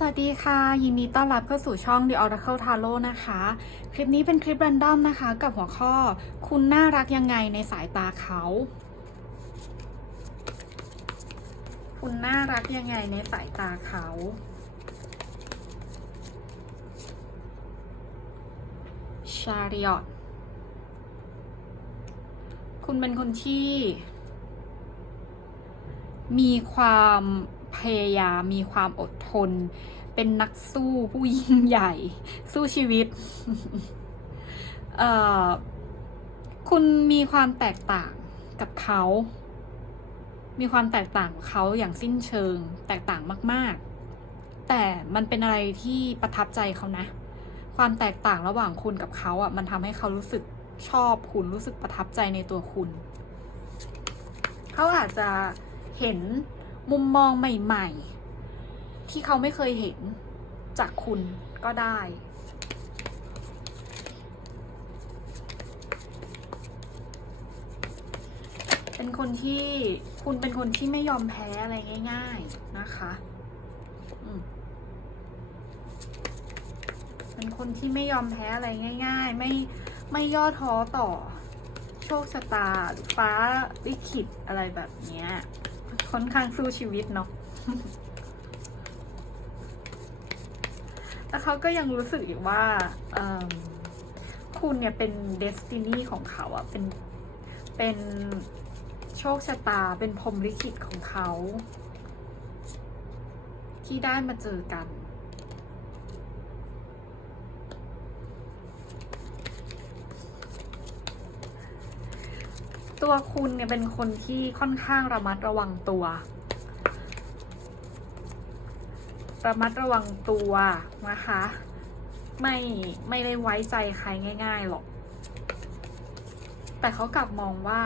สวัสดีค่ะ ยินดีต้อนรับเข้าสู่ช่อง The Oracle Tarot นะคะ คลิปนี้เป็นคลิป r รนดอมนะคะ กับหัวข้อ คุณน่ารักยังไงในสายตาเขา คุณน่ารักยังไงในสายตาเขา ชาริอตคุณเป็นคนที่ มีความ พยายามมีความอดทน เป็นนักสู้ผู้ยิ่งใหญ่ สู้ชีวิต คุณมีความแตกต่างกับเขา มีความแตกต่างกับเขาอย่างสิ้นเชิง แตกต่างมาก ๆ แต่มันเป็นอะไรที่ประทับใจเขานะ ความแตกต่างระหว่างคุณกับเขาอะ มันทำให้เขารู้สึกชอบคุณรู้สึกประทับใจในตัวคุณ เขาอาจจะเห็น มุมมองใหม่ ๆ ที่เขาไม่เคยเห็นจากคุณก็ได้ เป็นคนที่คุณเป็นคนที่ไม่ยอมแพ้อะไรง่าย ๆนะคะเป็นคนที่ไม่ยอมแพ้อะไรง่าย ๆ ไม่ไม่ย่อท้อต่อโชคชะตาฟ้าลิขิตอะไรแบบเนี้ย ค่อนข้างสู้ชีวิตเนาะแล้วเขาก็ยังรู้สึกอีกว่าคุณเนี่ยเป็นเดสตินีของเขาอะเป็นเป็นโชคชะตาเป็นพรหมลิขิตของเขา ที่ได้มาเจอกัน ตัวคุณเนี่ยเป็นคนที่ค่อนข้างระมัดระวังตัว ระมัดระวังตัวนะคะ ไม่ไม่ได้ไว้ใจใครง่าย ๆหรอก แต่เขากลับมองว่า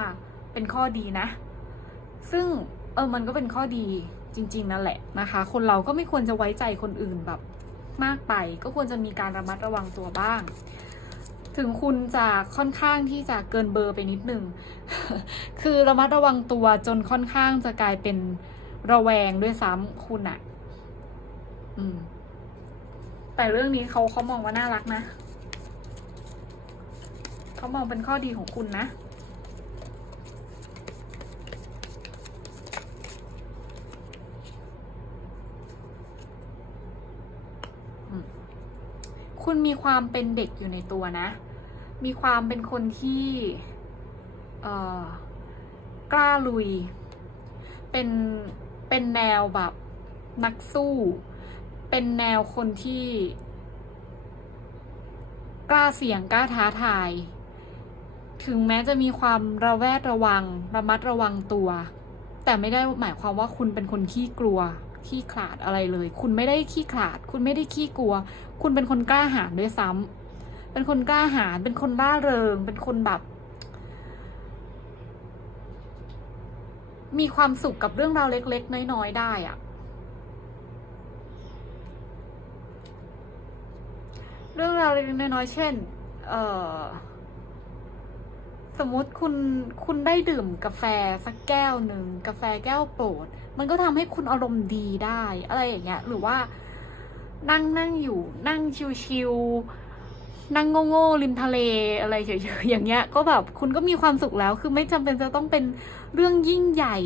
เป็นข้อดีนะ ซึ่งเออมันก็เป็นข้อดีจริง ๆ นั่นแหละนะคะ คนเราก็ไม่ควรจะไว้ใจคนอื่นแบบมากไป ก็ควรจะมีการระมัดระวังตัวบ้าง ถึงคุณจะค่อนข้างที่จะเกินเบอร์ไปนิดนึง คือระมัดระวังตัวจนค่อนข้างจะกลายเป็นระแวงด้วยซ้ำคุณอะอืม แต่เรื่องนี้เขาเขามองว่าน่ารักนะ เขามองเป็นข้อดีของคุณนะ คุณมีความเป็นเด็กอยู่ในตัวนะ มีความเป็นคนที่เอ่อกล้าลุย เป็น เป็นแนวแบบนักสู้ เป็นแนวคนที่ กล้าเสี่ยงกล้าท้าทาย ถึงแม้จะมีความระแวดระวัง ระมัดระวังตัว แต่ไม่ได้หมายความว่าคุณเป็นคนขี้กลัว ขี้ขลาดอะไรเลย คุณไม่ได้ขี้ขลาด คุณไม่ได้ขี้กลัว คุณเป็นคนกล้าหาญด้วยซ้ำเป็นคนกล้าหาญเป็นคนร่าเริง เป็นคนแบบ มีความสุขกับเรื่องราวเล็ก ๆ น้อย ๆ ได้อะเรื่องราวเล็กๆน้อยๆเช่น เอ่อ สมมติคุณคุณได้ดื่มกาแฟสักแก้วหนึ่งกาแฟแก้วโปรด มันก็ทำให้คุณอารมณ์ดีได้ อะไรอย่างเงี้ย หรือว่า นั่งนั่งอยู่ นั่งชิวๆนั่งโง่ๆริมทะเลอะไรเฉยๆอย่างเงี้ย ก็แบบคุณก็มีความสุขแล้ว คือไม่จำเป็นจะต้องเป็นเรื่องยิ่งใหญ่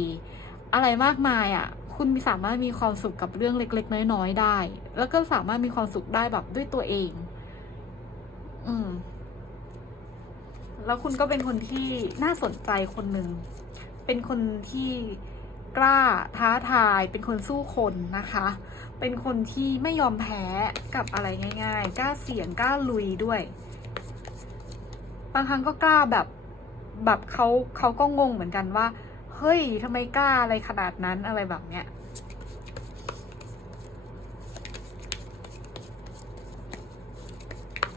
อะไรมากมายอะ่ะ คุณสามารถมีความสุขกับเรื่องเล็ก ๆ น้อยๆได้ แล้วก็สามารถมีความสุขได้แบบด้วยตัวเอง อืม แล้วคุณก็เป็นคนที่น่าสนใจคนหนึ่ง เป็นคนที่กล้าท้าทาย เป็นคนสู้คนนะคะ เป็นคนที่ไม่ยอมแพ้กับอะไรง่าย ๆ กล้าเสี่ยงกล้าลุยด้วย บางครั้งก็กล้าแบบแบบเขาเขาก็งงเหมือนกันว่า เฮ้ยทำไมกล้าอะไรขนาดนั้นอะไรแบบเนี้ย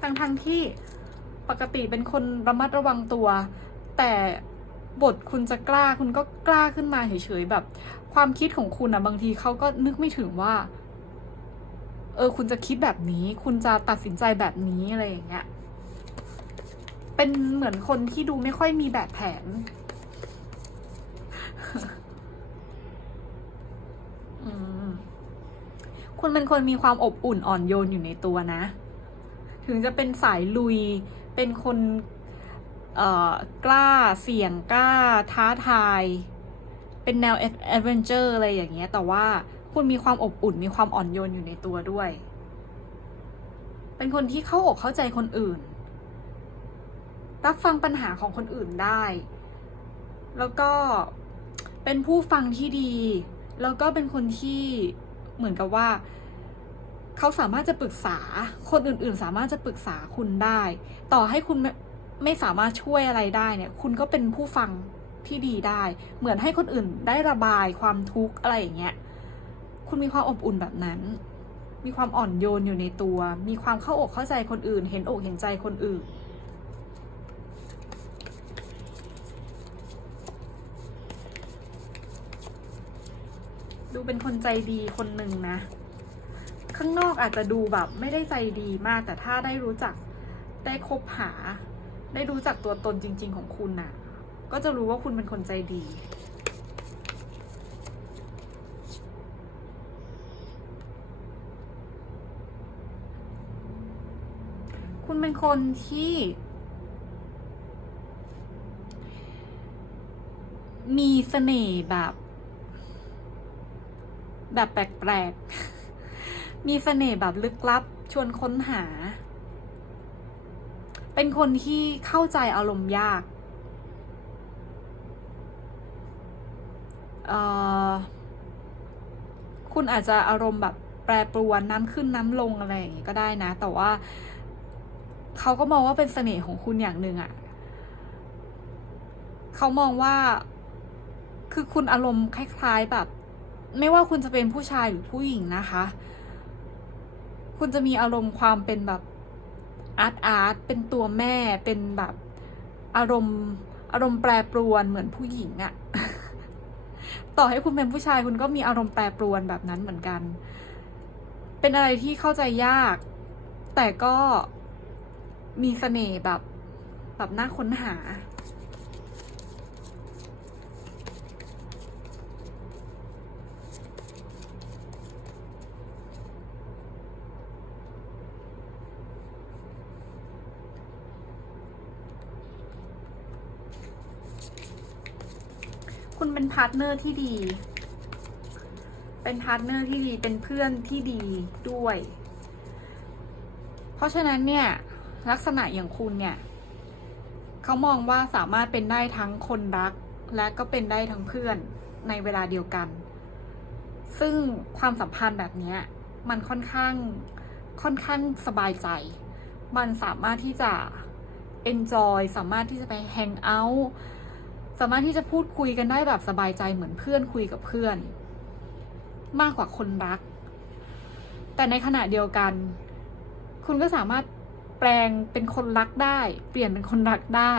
ทั้งทั้งที่ ปกติเป็นคนระมัดระวังตัว แต่บทคุณจะกล้าคุณก็กล้าขึ้นมาเฉยๆแบบ ความคิดของคุณอะบางทีเขาก็นึกไม่ถึงว่า เออ คุณจะคิดแบบนี้ คุณจะตัดสินใจแบบนี้อะไรอย่างเงี้ยเป็นเหมือนคนที่ดูไม่ค่อยมีแบบแผน คุณเป็นคนมีความอบอุ่นอ่อนโยนอยู่ในตัวนะ ถึงจะเป็นสายลุย เป็นคนกล้าเสี่ยงกล้าท้าทาย เป็นแนวแอดเวนเจอร์อะไรอย่างเงี้ย แต่ว่าคุณมีความอบอุ่นมีความอ่อนโยนอยู่ในตัวด้วย เป็นคนที่เข้าอกเข้าใจคนอื่น รับฟังปัญหาของคนอื่นได้ แล้วก็เป็นผู้ฟังที่ดี แล้วก็เป็นคนที่เหมือนกับว่า เขาสามารถจะปรึกษาคนอื่นๆ สามารถจะปรึกษาคุณได้ ต่อให้คุณไม่ไม่สามารถช่วยอะไรได้เนี่ย คุณก็เป็นผู้ฟังที่ดีได้ เหมือนให้คนอื่นได้ระบายความทุกข์อะไรอย่างเงี้ย คุณมีความอบอุ่นแบบนั้น มีความอ่อนโยนอยู่ในตัว มีความเข้าอกเข้าใจคนอื่น เห็นอกเห็นใจคนอื่น ดูเป็นคนใจดีคนหนึ่งนะ ข้างนอกอาจจะดูแบบไม่ได้ใจดีมาก แต่ถ้าได้รู้จักได้คบหา ได้รู้จักตัวตนจริง ๆ ของคุณน่ะ ก็จะรู้ว่าคุณเป็นคนใจดี คุณเป็นคนที่มีเสน่ห์แบบ แบบแปลกๆ มีเสน่ห์แบบลึกลับ ชวนค้นหา เป็นคนที่เข้าใจอารมณ์ยาก คุณอาจจะอารมณ์แบบแปรปรวนน้ำขึ้นน้ำลงอะไรอย่างงี้ก็ได้นะ แต่ว่าเขาก็มองว่าเป็นเสน่ห์ของคุณอย่างหนึ่งอะ่ะเขามองว่าคือคุณอารมณ์คล้าย ๆแบบ ไม่ว่าคุณจะเป็นผู้ชายหรือผู้หญิงนะคะ คุณจะมีอารมณ์ความเป็นแบบอาร์ตอาร์ตเป็นตัวแม่เป็นแบบอารมณ์ อารมณ์แปรปรวนเหมือนผู้หญิงอะต่อให้คุณเป็นผู้ชายคุณก็มีอารมณ์แปรปรวนแบบนั้นเหมือนกัน เป็นอะไรที่เข้าใจยาก แต่ก็มีเสน่ห์แบบแบบน่าค้นหา คุณเป็นพาร์ทเนอร์ที่ดี เป็นพาร์ทเนอร์ที่ดี เป็นเพื่อนที่ดีด้วย เพราะฉะนั้นเนี่ย ลักษณะอย่างคุณเนี่ย เขามองว่าสามารถเป็นได้ทั้งคนรัก และก็เป็นได้ทั้งเพื่อนในเวลาเดียวกัน ซึ่งความสัมพันธ์แบบนี้มันค่อนข้างค่อนข้างสบายใจ มันสามารถที่จะ enjoy สามารถที่จะไป hang out สามารถที่จะพูดคุยกันได้แบบสบายใจเหมือนเพื่อนคุยกับเพื่อน มากกว่าคนรัก แต่ในขณะเดียวกัน คุณก็สามารถแปลงเป็นคนรักได้ เปลี่ยนเป็นคนรักได้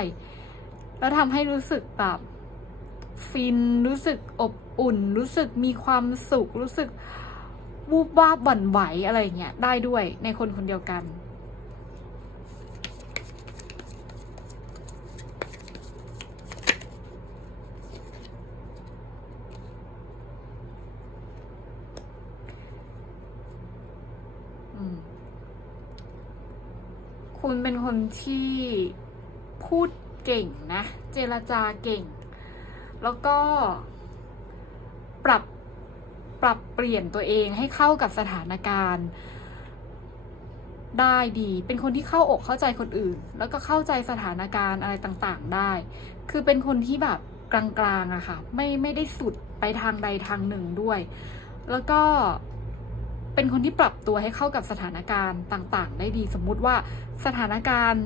แล้วทำให้รู้สึกแบบฟินรู้สึกอบอุ่น รู้สึกมีความสุข รู้สึกวูบวาบหวั่นไหวอะไรอย่างเงี้ยได้ด้วยในคนคนเดียวกัน อืม คุณเป็นคนที่พูดเก่งนะ เจรจาเก่ง แล้วก็ปรับปรับเปลี่ยนตัวเองให้เข้ากับสถานการณ์ ได้ดี เป็นคนที่เข้าอกเข้าใจคนอื่น แล้วก็เข้าใจสถานการณ์อะไรต่างๆได้ คือเป็นคนที่แบบกลางๆอะค่ะ ไม่ไม่ได้สุดไปทางใดทางหนึ่งด้วย แล้วก็ เป็นคนที่ปรับตัวให้เข้ากับสถานการณ์ต่างๆ ได้ดีสมมุติว่าสถานการณ์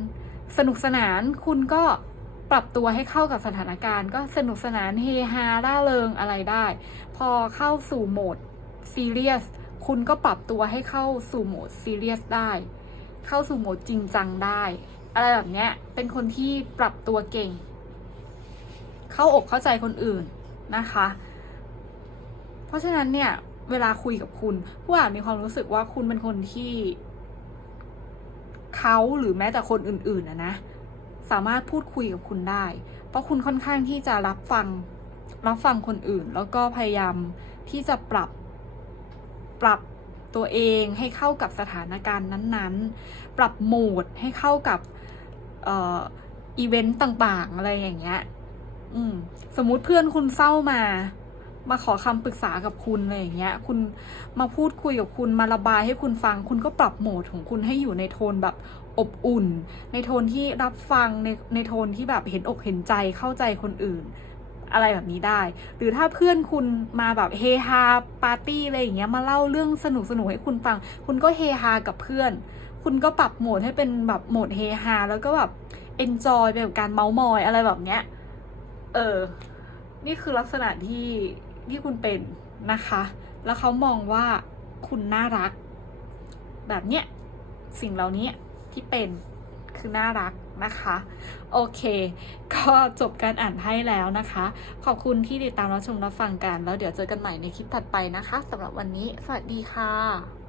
สนุกสนานคุณก็ปรับตัวให้เข้ากับสถานการณ์ ก็สนุกสนานเฮฮาร่าเริงอะไรได้ พอเข้าสู่โหมดซีเรียสคุณก็ปรับตัวให้เข้าสู่โหมดซีเรียสได้ เข้าสู่โหมดจริงจังได้ อะไรแบบเนี้ยเป็นคนที่ปรับตัวเก่ง เข้าอกเข้าใจคนอื่นนะคะ เพราะฉะนั้นเนี่ย เวลาคุยกับคุณ ผู้อ่านมีความรู้สึกว่าคุณเป็นคนที่เขาหรือแม้แต่คนอื่นๆนะนะ สามารถพูดคุยกับคุณได้ เพราะคุณค่อนข้างที่จะรับฟัง รับฟังคนอื่น แล้วก็พยายามที่จะปรับ ปรับตัวเองให้เข้ากับสถานการณ์นั้นๆ ปรับโหมดให้เข้ากับอีเวนต์ต่างๆ อะไรอย่างเงี้ย อืม สมมุติเพื่อนคุณเศร้ามา มาขอคำปรึกษากับคุณอะไรอย่างเงี้ย คุณมาพูดคุยกับคุณมาระบายให้คุณฟัง คุณก็ปรับโหมดของคุณให้อยู่ในโทนแบบอบอุ่น ในโทนที่รับฟังในในโทนที่แบบเห็นอกเห็นใจเข้าใจคนอื่น อะไรแบบนี้ได้ หรือถ้าเพื่อนคุณมาแบบเฮฮาปาร์ตี้อะไรอย่างเงี้ยมาเล่าเรื่องสนุกสนุกให้คุณฟัง คุณก็เฮฮากับเพื่อน คุณก็ปรับโหมดให้เป็นแบบโหมดเฮฮาแล้วก็แบบเอนจอยไปกับการเมาส์มอยอะไรแบบเนี้ยเออ นี่คือลักษณะที่ ที่คุณเป็นนะคะ แล้วเขามองว่าคุณน่ารัก แบบเนี้ยสิ่งเหล่านี้ที่เป็นคือน่ารักนะคะ โอเค ก็จบการอ่านให้แล้วนะคะ ขอบคุณที่ติดตามรับชมรับฟังกัน แล้วเดี๋ยวเจอกันใหม่ในคลิปถัดไปนะคะสำหรับวันนี้ สวัสดีค่ะ